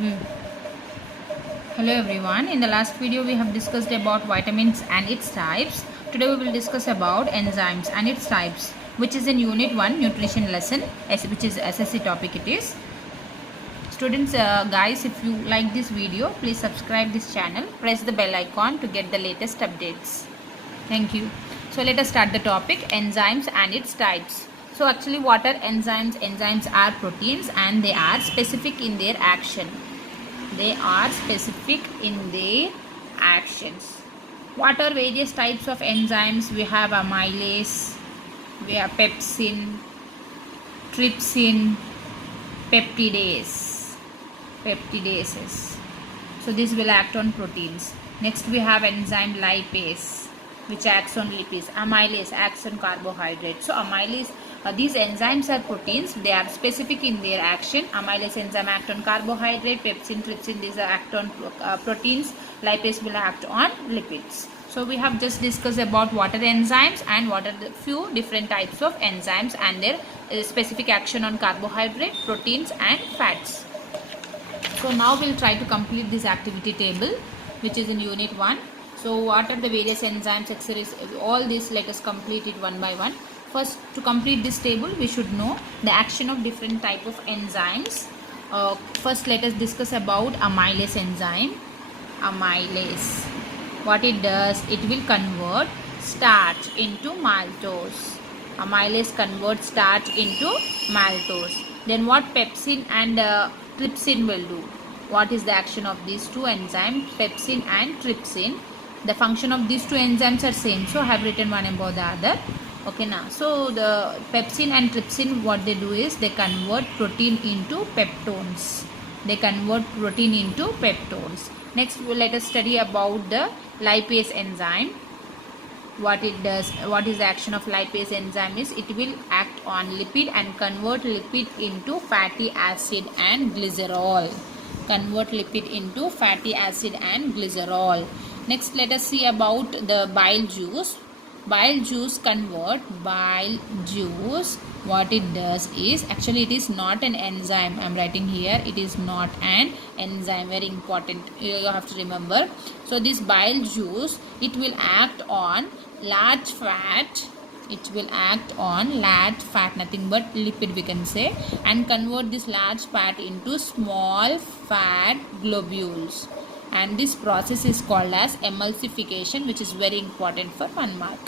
Hmm. Hello everyone. In the last video we have discussed about vitamins and its types. Today we will discuss about enzymes and its types, which is in unit 1 nutrition lesson, which is SSC topic it is. Students, guys, if you like this video, please subscribe this channel, press the bell icon to get the latest updates. Thank you. So let us start the topic, enzymes and its types. So actually what are enzymes? Enzymes are proteins and they are specific in their action. They are specific in their actions. What are various types of enzymes? We have amylase, we have pepsin, trypsin, peptidases. So this will act on proteins. Next we have enzyme lipase, which acts on lipids. Amylase acts on carbohydrates. So amylase, these enzymes are proteins. They are specific in their action. Amylase enzyme act on carbohydrate. Pepsin, trypsin, these act on proteins. Lipase will act on lipids. So we have just discussed about what are enzymes and what are the few different types of enzymes and their specific action on carbohydrate, proteins and fats. So now we'll try to complete this activity table, which is in unit 1. So what are the various enzymes, etc. All this, let us complete it one by one. First, to complete this table, we should know the action of different type of enzymes. First, let us discuss about amylase enzyme. Amylase. What it does, it will convert starch into maltose. Amylase converts starch into maltose. Then what pepsin and trypsin will do? What is the action of these two enzymes, pepsin and trypsin? The function of these two enzymes are same, so I have written one above the other. Okay, now so the pepsin and trypsin, what they do is they convert protein into peptones. Next, let us study about the lipase enzyme. What it does, what is the action of lipase enzyme is it will act on lipid and convert lipid into fatty acid and glycerol. Next, let us see about the bile juice. Bile juice, what it does is, actually it is not an enzyme. I am writing here, it is not an enzyme, very important, you have to remember. So this bile juice, it will act on large fat, nothing but lipid we can say, and convert this large fat into small fat globules, and this process is called as emulsification, which is very important for 1 mark.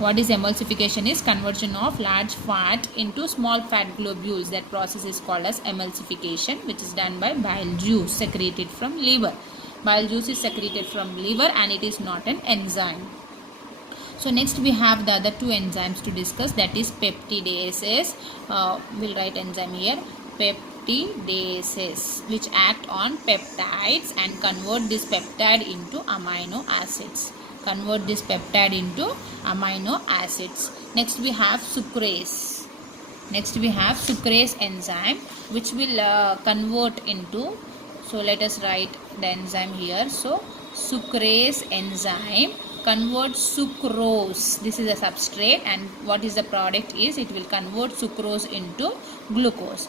What is emulsification? Is conversion of large fat into small fat globules. That process is called as emulsification, which is done by bile juice secreted from liver. Bile juice is secreted from liver and it is not an enzyme. So next we have the other two enzymes to discuss, that is peptidases. We'll write enzyme here, peptidases, which act on peptides and convert this peptide into amino acids. Next we have sucrase. Enzyme, which will convert into, so let us write the enzyme here. So sucrase enzyme converts sucrose, this is a substrate, and what is the product is it will convert sucrose into glucose.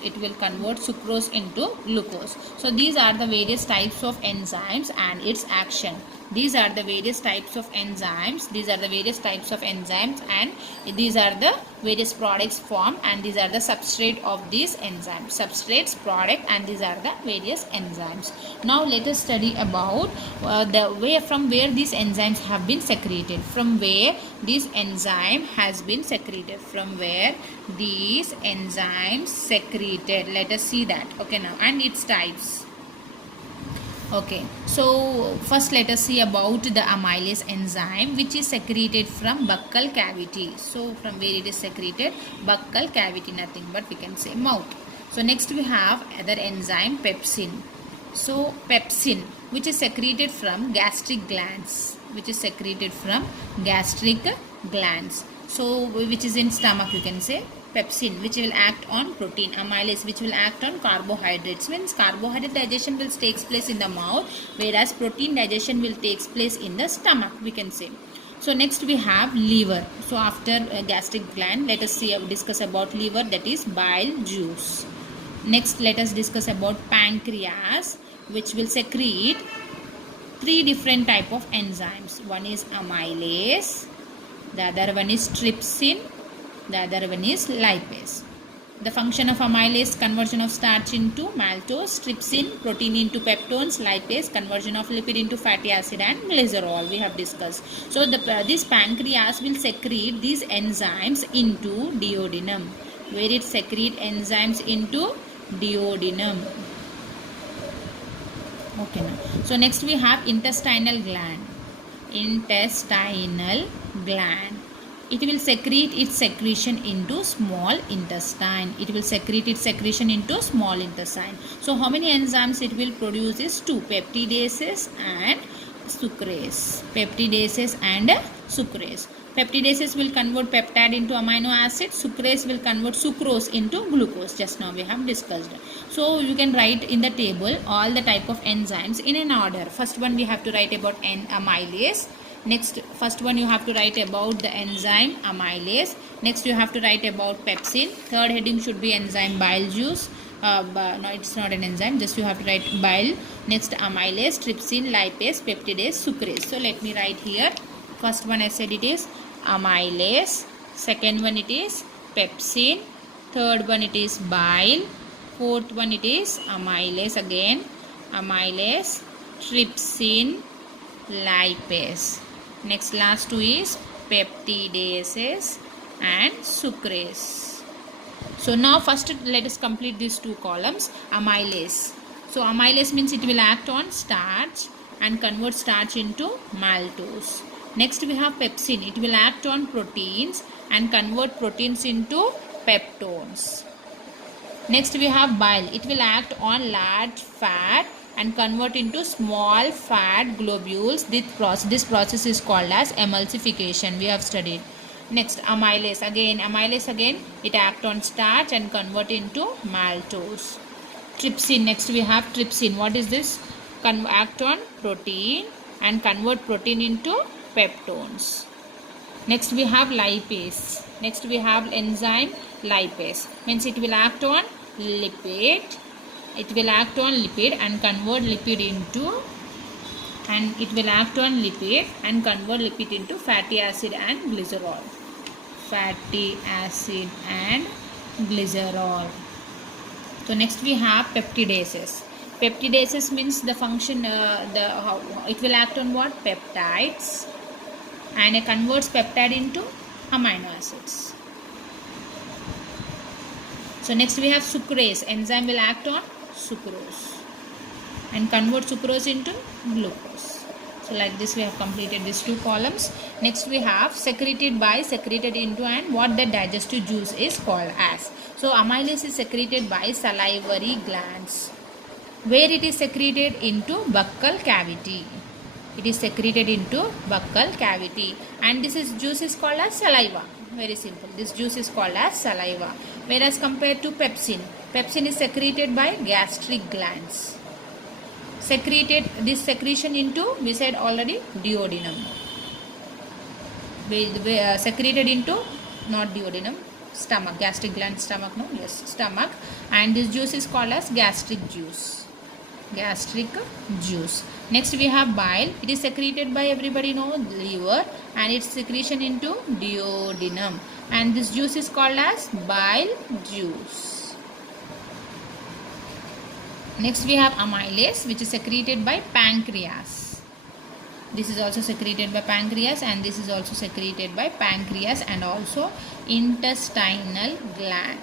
So these are the various types of enzymes and its action. These are the various types of enzymes and these are the various products formed, and these are the substrate of these enzymes, product, and these are the various enzymes. Now let us study about the way from where these enzymes have been secreted, let us see that. Okay, now, and its types. Okay, so first let us see about the amylase enzyme, which is secreted from buccal cavity. So from where it is secreted? Buccal cavity, nothing but we can say mouth. So next we have other enzyme, pepsin. So pepsin, which is secreted from gastric glands. So which is in stomach, you can say. Pepsin, which will act on protein. Amylase, which will act on carbohydrates. Means carbohydrate digestion will take place in the mouth, whereas protein digestion will take place in the stomach, we can say. So next we have liver. So after gastric gland, let us discuss about liver, that is bile juice. Next, let us discuss about pancreas, which will secrete three different type of enzymes. One is amylase, the other one is trypsin, the other one is lipase. The function of amylase, conversion of starch into maltose, trypsin, protein into peptones, lipase, conversion of lipid into fatty acid, and glycerol we have discussed. So this pancreas will secrete these enzymes into duodenum, where it secrete enzymes into duodenum. Okay, now so next we have intestinal gland. It will secrete its secretion into small intestine. So how many enzymes it will produce is 2, peptidases and sucrase. Peptidases will convert peptide into amino acid. Sucrase will convert sucrose into glucose. Just now we have discussed. So you can write in the table all the type of enzymes in an order. First one we have to write about amylase. Next, first one you have to write about the enzyme amylase. Next you have to write about pepsin. Third heading should be enzyme bile juice. No, it's not an enzyme, just you have to write bile. Next, amylase, trypsin, lipase, peptidase, sucrase. So let me write here. First one I said it is amylase. Second one it is pepsin. Third one it is bile. Fourth one it is amylase again. Amylase, trypsin, lipase. Next, last two is peptidases and sucrase. So now first let us complete these two columns. Amylase. So amylase means it will act on starch and convert starch into maltose. Next we have pepsin. It will act on proteins and convert proteins into peptones. Next we have bile. It will act on large fat and convert into small fat globules. This process is called as emulsification. We have studied. Next, amylase again. It act on starch and convert into maltose. Trypsin. Next we have trypsin. What is this? Act on protein and convert protein into peptones. Next we have lipase. Next we have enzyme lipase. Means it will act on lipid. It will act on lipid and convert lipid into fatty acid and glycerol. So next we have peptidases. Peptidases means the function, it will act on what? Peptides, and it converts peptide into amino acids. So next we have sucrase. Enzyme will act on sucrose and convert sucrose into glucose. So like this we have completed these two columns. Next we have secreted into, and what the digestive juice is called as. So amylase is secreted by salivary glands. Where it is secreted? Into buccal cavity. And this juice is called as saliva. Very simple. This juice is called as saliva. Whereas compared to pepsin is secreted by gastric glands. This secretion into, we said already, duodenum. Secreted into, not duodenum, stomach. Gastric gland, stomach, no? Yes, stomach. And this juice is called as gastric juice. Next we have bile. It is secreted by, everybody know, liver, and its secretion into duodenum. And this juice is called as bile juice. Next we have amylase, which is secreted by pancreas. This is also secreted by pancreas, and this is also secreted by pancreas and also intestinal gland.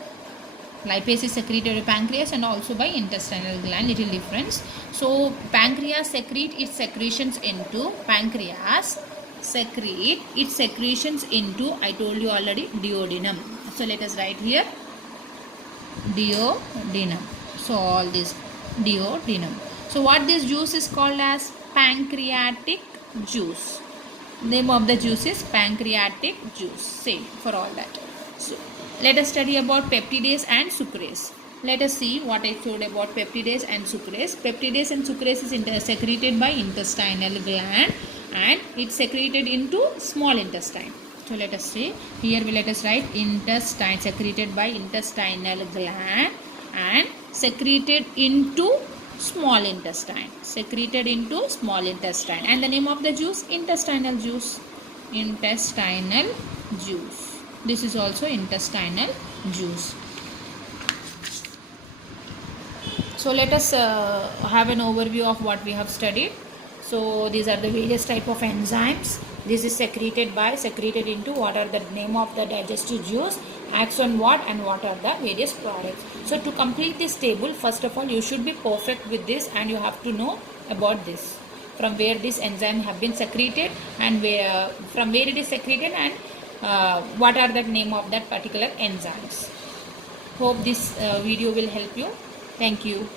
Lipase is secreted by pancreas and also by intestinal gland. Little difference. So pancreas secrete its secretions into, I told you already, duodenum. So let us write here duodenum. So all this duodenum. So what this juice is called as? Pancreatic juice. Name of the juice is pancreatic juice. Same for all that. So let us study about peptidase and sucrase. Let us see what I told about peptidase and sucrase. Peptidase and sucrase is secreted by intestinal gland, and it's secreted into small intestine. So let us see. Here let us write intestine, secreted by intestinal gland, and secreted into small intestine. Secreted into small intestine. And the name of the juice, intestinal juice. Intestinal juice. This is also intestinal juice. So let us have an overview of what we have studied. So these are the various type of enzymes. This is secreted into, what are the name of the digestive juice, acts on what, and what are the various products. So to complete this table, first of all you should be perfect with this, and you have to know about this, from where this enzyme have been secreted, and from where it is secreted, and what are the name of that particular enzymes. Hope this video will help you. Thank you.